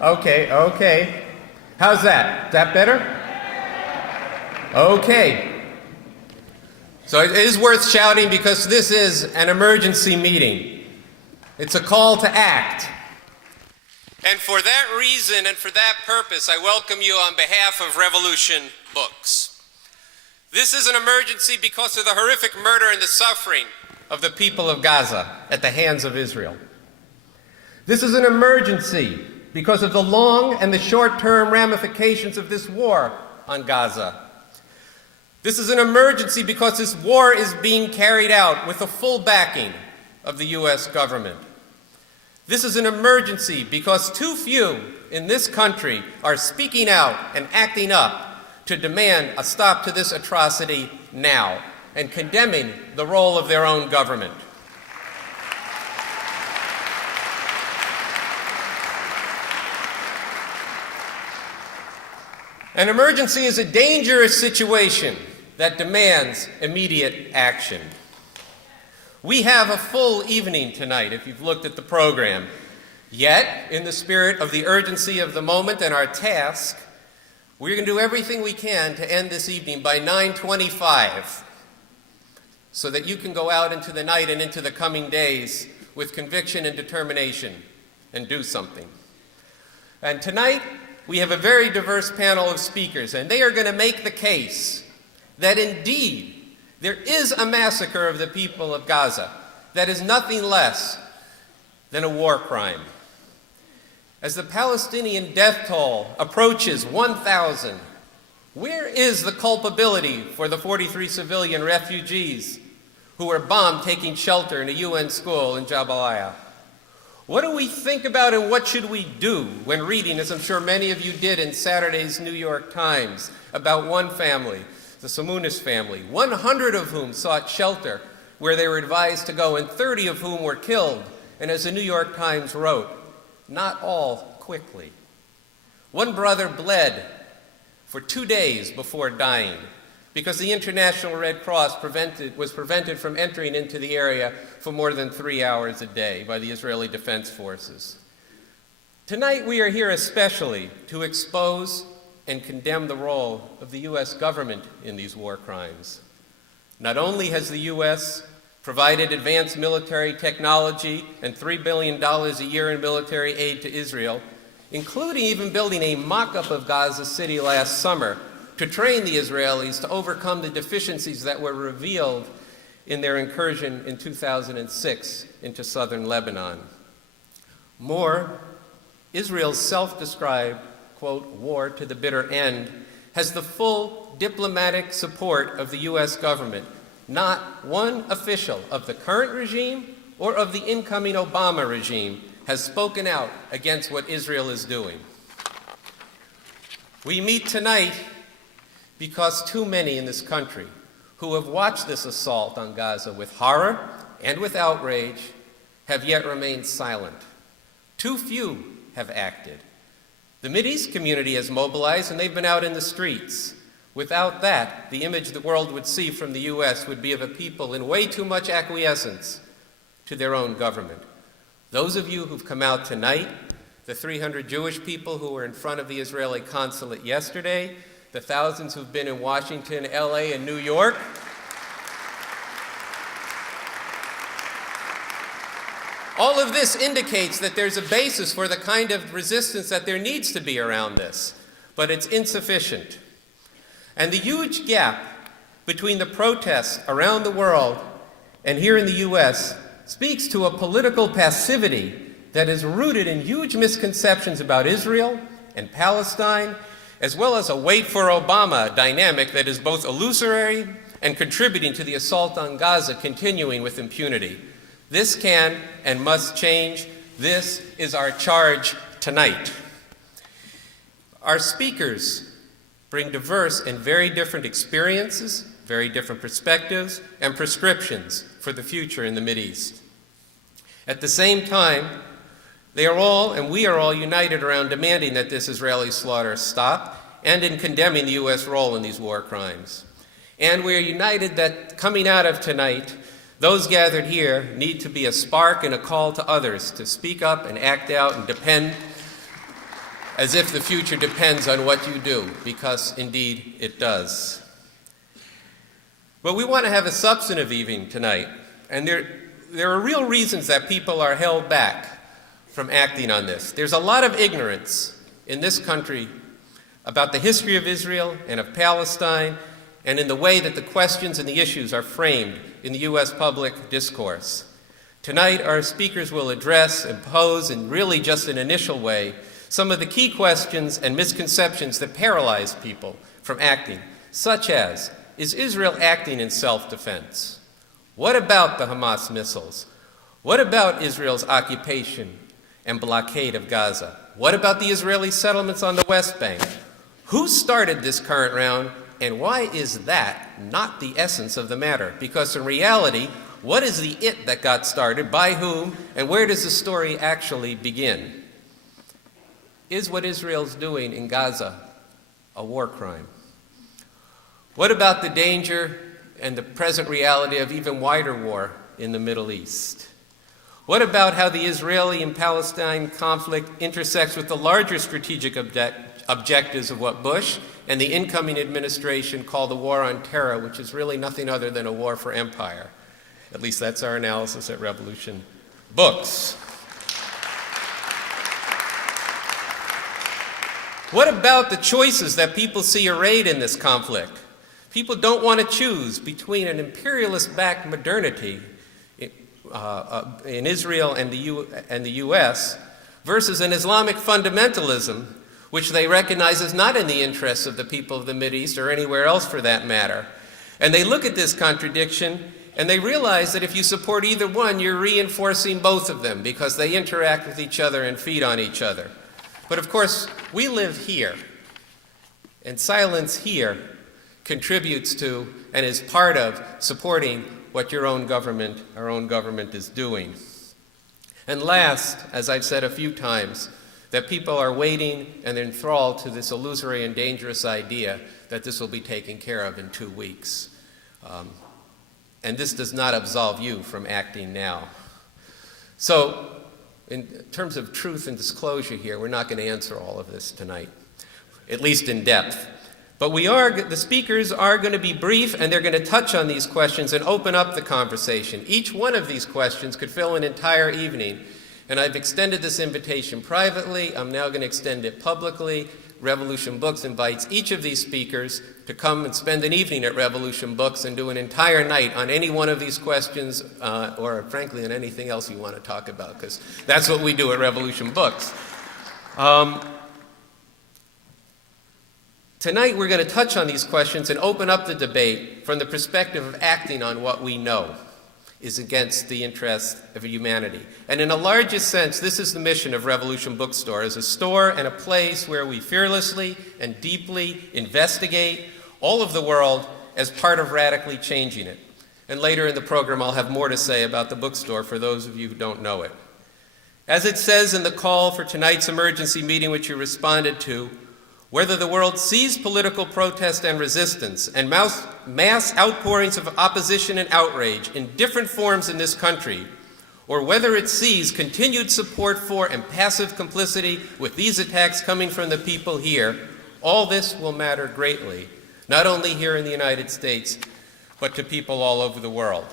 Okay. How's that? Is that better? Okay. So it is worth shouting because this is an emergency meeting. It's a call to act. And for that reason and for that purpose, I welcome you on behalf of Revolution Books. This is an emergency because of the horrific murder and the suffering of the people of Gaza at the hands of Israel. This is an emergency because of the long and the short-term ramifications of this war on Gaza. This is an emergency because this war is being carried out with the full backing of the U.S. government. This is an emergency because too few in this country are speaking out and acting up to demand a stop to this atrocity now and condemning the role of their own government. An emergency is a dangerous situation that demands immediate action. We have a full evening tonight, if you've looked at the program. Yet, in the spirit of the urgency of the moment and our task, we're going to do everything we can to end this evening by 9:25, so that you can go out into the night and into the coming days with conviction and determination and do something. And tonight, we have a very diverse panel of speakers, and they are going to make the case that indeed there is a massacre of the people of Gaza that is nothing less than a war crime. As the Palestinian death toll approaches 1,000, where is the culpability for the 43 civilian refugees who were bombed taking shelter in a UN school in Jabalia? What do we think about and what should we do when reading, as I'm sure many of you did in Saturday's New York Times, about one family, the Samunis family, 100 of whom sought shelter where they were advised to go, and 30 of whom were killed, and as the New York Times wrote, not all quickly. One brother bled for 2 days before dying because the International Red Cross was prevented from entering into the area for more than 3 hours a day by the Israeli Defense Forces. Tonight we are here especially to expose and condemn the role of the U.S. government in these war crimes. Not only has the U.S. provided advanced military technology and $3 billion a year in military aid to Israel, including even building a mock-up of Gaza City last summer to train the Israelis to overcome the deficiencies that were revealed in their incursion in 2006 into southern Lebanon. More, Israel's self-described, quote, war to the bitter end, has the full diplomatic support of the U.S. government. Not one official of the current regime or of the incoming Obama regime has spoken out against what Israel is doing. We meet tonight because too many in this country who have watched this assault on Gaza with horror and with outrage have yet remained silent. Too few have acted. The Mideast community has mobilized and they've been out in the streets. Without that, the image the world would see from the U.S. would be of a people in way too much acquiescence to their own government. Those of you who've come out tonight, the 300 Jewish people who were in front of the Israeli consulate yesterday, the thousands who've been in Washington, LA, and New York, all of this indicates that there's a basis for the kind of resistance that there needs to be around this, but it's insufficient. And the huge gap between the protests around the world and here in the U.S. speaks to a political passivity that is rooted in huge misconceptions about Israel and Palestine, as well as a wait for Obama dynamic that is both illusory and contributing to the assault on Gaza continuing with impunity. This can and must change. This is our charge tonight. Our speakers bring diverse and very different experiences, very different perspectives, and prescriptions for the future in the Mideast. At the same time, they are all, and we are all, united around demanding that this Israeli slaughter stop and in condemning the U.S. role in these war crimes. And we are united that coming out of tonight, those gathered here need to be a spark and a call to others to speak up and act out and depend as if the future depends on what you do, because indeed it does. But we want to have a substantive evening tonight, and there are real reasons that people are held back from acting on this. There's a lot of ignorance in this country about the history of Israel and of Palestine, and in the way that the questions and the issues are framed in the U.S. public discourse. Tonight, our speakers will address and pose, in really just an initial way, some of the key questions and misconceptions that paralyze people from acting, such as, is Israel acting in self-defense? What about the Hamas missiles? What about Israel's occupation and blockade of Gaza? What about the Israeli settlements on the West Bank? Who started this current round, and why is that not the essence of the matter? Because in reality, what is the it that got started, by whom, and where does the story actually begin? Is what Israel's doing in Gaza a war crime? What about the danger and the present reality of even wider war in the Middle East? What about how the Israeli and Palestine conflict intersects with the larger strategic objectives of what Bush and the incoming administration call the war on terror, which is really nothing other than a war for empire? At least that's our analysis at Revolution Books. What about the choices that people see arrayed in this conflict? People don't want to choose between an imperialist-backed modernity in Israel and the U.S. versus an Islamic fundamentalism, which they recognize is not in the interests of the people of the Mideast or anywhere else for that matter. And they look at this contradiction and they realize that if you support either one, you're reinforcing both of them because they interact with each other and feed on each other. But of course, we live here, and silence here contributes to and is part of supporting what our own government is doing. And last, as I've said a few times, that people are waiting and enthralled to this illusory and dangerous idea that this will be taken care of in 2 weeks. And this does not absolve you from acting now. So, in terms of truth and disclosure here, we're not going to answer all of this tonight, at least in depth. But the speakers are going to be brief, and they're going to touch on these questions and open up the conversation. Each one of these questions could fill an entire evening, and I've extended this invitation privately. I'm now going to extend it publicly. Revolution Books invites each of these speakers to come and spend an evening at Revolution Books and do an entire night on any one of these questions, or frankly on anything else you want to talk about, because that's what we do at Revolution Books. Tonight we're going to touch on these questions and open up the debate from the perspective of acting on what we know is against the interest of humanity. And in a larger sense, this is the mission of Revolution Bookstore, as a store and a place where we fearlessly and deeply investigate all of the world as part of radically changing it. And later in the program, I'll have more to say about the bookstore for those of you who don't know it. As it says in the call for tonight's emergency meeting, which you responded to, whether the world sees political protest and resistance and mass outpourings of opposition and outrage in different forms in this country, or whether it sees continued support for and passive complicity with these attacks coming from the people here, all this will matter greatly, not only here in the United States, but to people all over the world.